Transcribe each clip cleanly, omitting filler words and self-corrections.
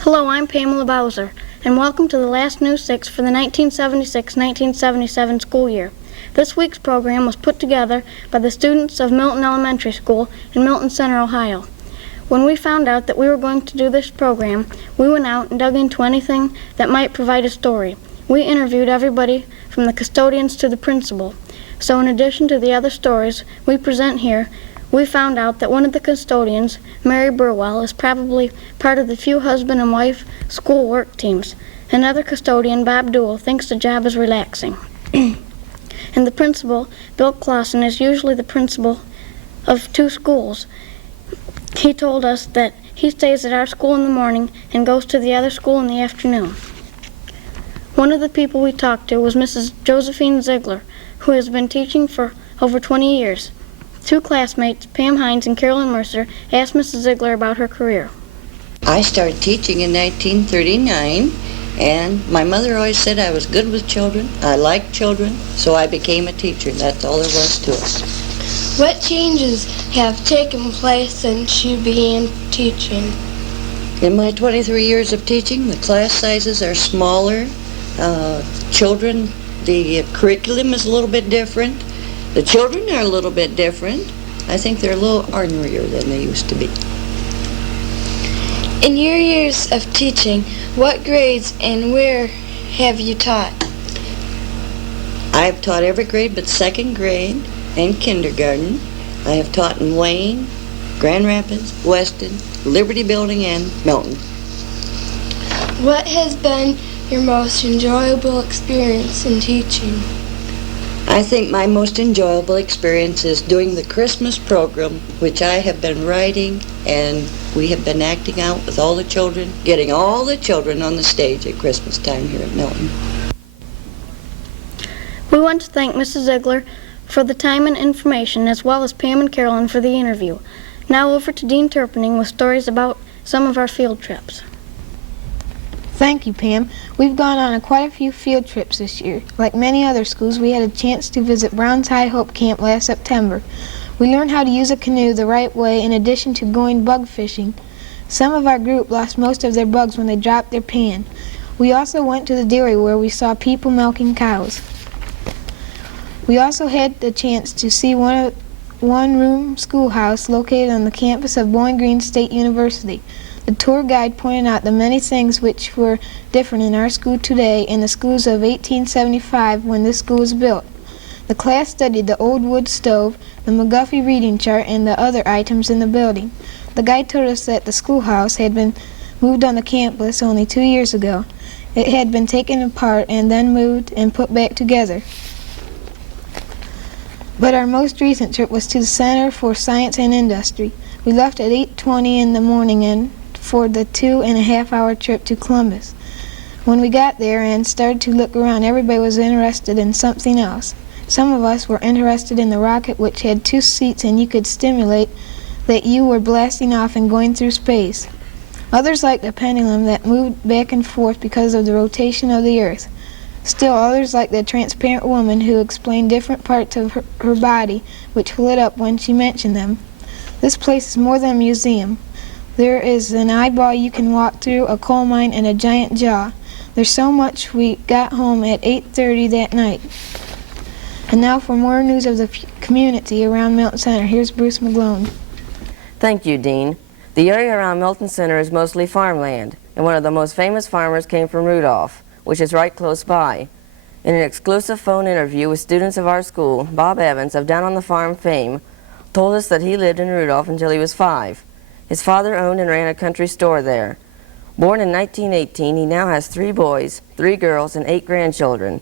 Hello, I'm Pamela Bowser, and welcome to the last News 6 for the 1976-1977 school year. This week's program was put together by the students of Milton Elementary School in Milton Center, Ohio. When we found out that we were going to do this program, we went out and dug into anything that might provide a story. We interviewed everybody from the custodians to the principal. So in addition to the other stories we present here, we found out that one of the custodians, Mary Burwell, is probably part of the few husband and wife school work teams. Another custodian, Bob Duell, thinks the job is relaxing. And the principal, Bill Clausen, is usually the principal of two schools. He told us that he stays at our school in the morning and goes to the other school in the afternoon. One of the people we talked to was Mrs. Josephine Ziegler, who has been teaching for over 20 years. Two classmates, Pam Hines and Carolyn Mercer, asked Mrs. Ziegler about her career. I started teaching in 1939, and my mother always said I was good with children. I liked children, so I became a teacher. That's all there was to it. What changes have taken place since you began teaching? In my 23 years of teaching, the class sizes are smaller. Children, the curriculum is a little bit different. The children are a little bit different. I think they're a little ornerier than they used to be. In your years of teaching, what grades and where have you taught? I've taught every grade but second grade and kindergarten. I have taught in Wayne, Grand Rapids, Weston, Liberty Building, and Milton. What has been your most enjoyable experience in teaching? I think my most enjoyable experience is doing the Christmas program, which I have been writing, and we have been acting out with all the children, getting all the children on the stage at Christmas time here at Milton. We want to thank Mrs. Ziegler for the time and information, as well as Pam and Carolyn for the interview. Now over to Dean Turpinning with stories about some of our field trips. Thank you, Pam. We've gone on quite a few field trips this year. Like many other schools, we had a chance to visit Brown's High Hope Camp last September. We learned how to use a canoe the right way in addition to going bug fishing. Some of our group lost most of their bugs when they dropped their pan. We also went to the dairy where we saw people milking cows. We also had the chance to see one-room schoolhouse located on the campus of Bowling Green State University. The tour guide pointed out the many things which were different in our school today and the schools of 1875 when this school was built. The class studied the old wood stove, the McGuffey reading chart, and the other items in the building. The guide told us that the schoolhouse had been moved on the campus only 2 years ago. It had been taken apart and then moved and put back together. But our most recent trip was to the Center for Science and Industry. We left at 8:20 in the morning and for the 2.5-hour trip to Columbus. When we got there and started to look around, everybody was interested in something else. Some of us were interested in the rocket, which had 2 seats and you could stimulate that you were blasting off and going through space. Others liked the pendulum that moved back and forth because of the rotation of the Earth. Still others liked the transparent woman who explained different parts of her body, which lit up when she mentioned them. This place is more than a museum. There is an eyeball you can walk through, a coal mine, and a giant jaw. There's so much. We got home at 8:30 that night. And now for more news of the community around Milton Center, here's Bruce McGlone. Thank you, Dean. The area around Milton Center is mostly farmland, and one of the most famous farmers came from Rudolph, which is right close by. In an exclusive phone interview with students of our school, Bob Evans of Down on the Farm fame told us that he lived in Rudolph until he was 5. His father owned and ran a country store there. Born in 1918, he now has 3 boys, 3 girls, and 8 grandchildren.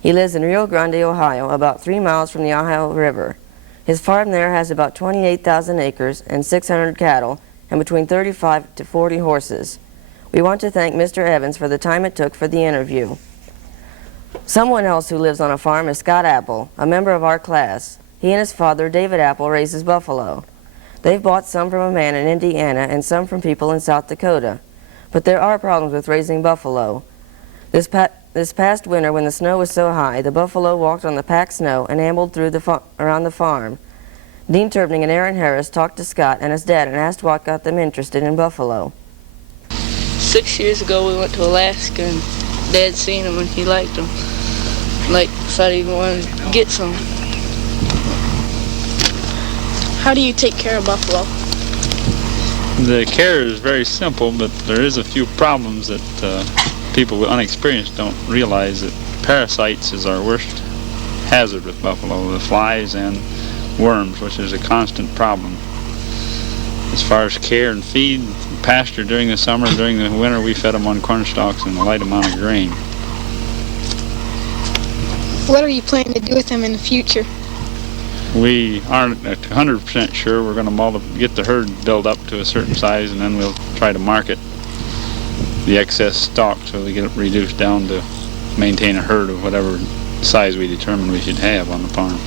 He lives in Rio Grande, Ohio, about 3 miles from the Ohio River. His farm there has about 28,000 acres and 600 cattle and between 35 to 40 horses. We want to thank Mr. Evans for the time it took for the interview. Someone else who lives on a farm is Scott Apple, a member of our class. He and his father, David Apple, raises buffalo. They've bought some from a man in Indiana and some from people in South Dakota. But there are problems with raising buffalo. This past winter, when the snow was so high, the buffalo walked on the packed snow and ambled through around the farm. Dean Turpning and Aaron Harris talked to Scott and his dad and asked what got them interested in buffalo. 6 years ago we went to Alaska and Dad seen them and he liked them. Decided he wanted to get some. How do you take care of buffalo? The care is very simple, but there is a few problems that people unexperienced don't realize. That parasites is our worst hazard with buffalo, the flies and worms, which is a constant problem. As far as care and feed, pasture during the summer, during the winter we fed them on corn stalks and a light amount of grain. What are you planning to do with them in the future? We aren't 100% sure. We're going to get the herd built up to a certain size, and then we'll try to market the excess stock so we get it reduced down to maintain a herd of whatever size we determine we should have on the farm.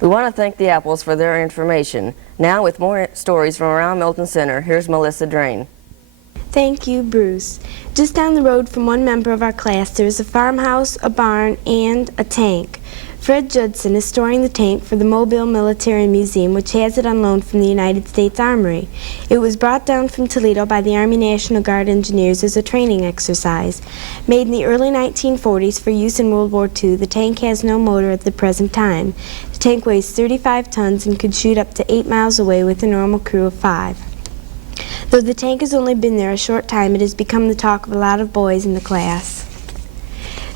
We want to thank the Apples for their information. Now, with more stories from around Milton Center, here's Melissa Drain. Thank you, Bruce. Just down the road from one member of our class, there is a farmhouse, a barn, and a tank. Fred Judson is storing the tank for the Mobile Military Museum, which has it on loan from the United States Armory. It was brought down from Toledo by the Army National Guard engineers as a training exercise. Made in the early 1940s for use in World War II, the tank has no motor at the present time. The tank weighs 35 tons and could shoot up to 8 miles away with a normal crew of 5. Though the tank has only been there a short time, it has become the talk of a lot of boys in the class.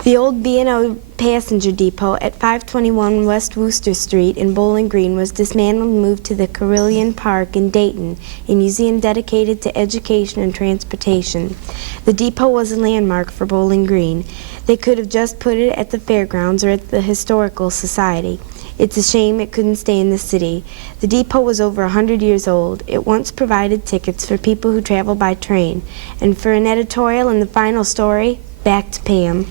The old B&O passenger depot at 521 West Wooster Street in Bowling Green was dismantled and moved to the Carillon Park in Dayton, a museum dedicated to education and transportation. The depot was a landmark for Bowling Green. They could have just put it at the fairgrounds or at the Historical Society. It's a shame it couldn't stay in the city. The depot was over 100 years old. It once provided tickets for people who travel by train. And for an editorial and the final story, back to Pam.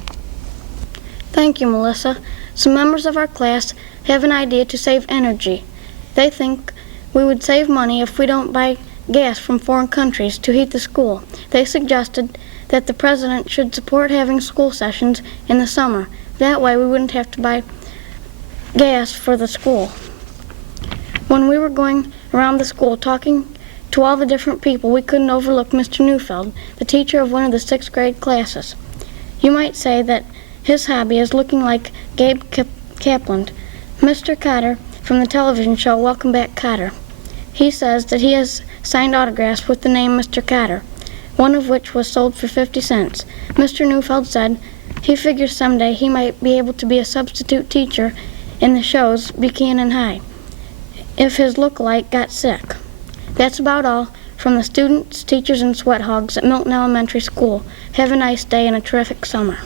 Thank you, Melissa. Some members of our class have an idea to save energy. They think we would save money if we don't buy gas from foreign countries to heat the school. They suggested that the president should support having school sessions in the summer. That way we wouldn't have to buy gas for the school. When we were going around the school talking to all the different people, we couldn't overlook Mr. Neufeld, the teacher of one of the 6th grade classes. You might say that his hobby is looking like Gabe Kaplan, Mr. Cotter from the television show Welcome Back, Kotter. He says that he has signed autographs with the name Mr. Cotter, one of which was sold for 50 cents. Mr. Neufeld said he figures someday he might be able to be a substitute teacher in the shows Buchanan High if his look-alike got sick. That's about all from the students, teachers, and sweat hogs at Milton Elementary School. Have a nice day and a terrific summer.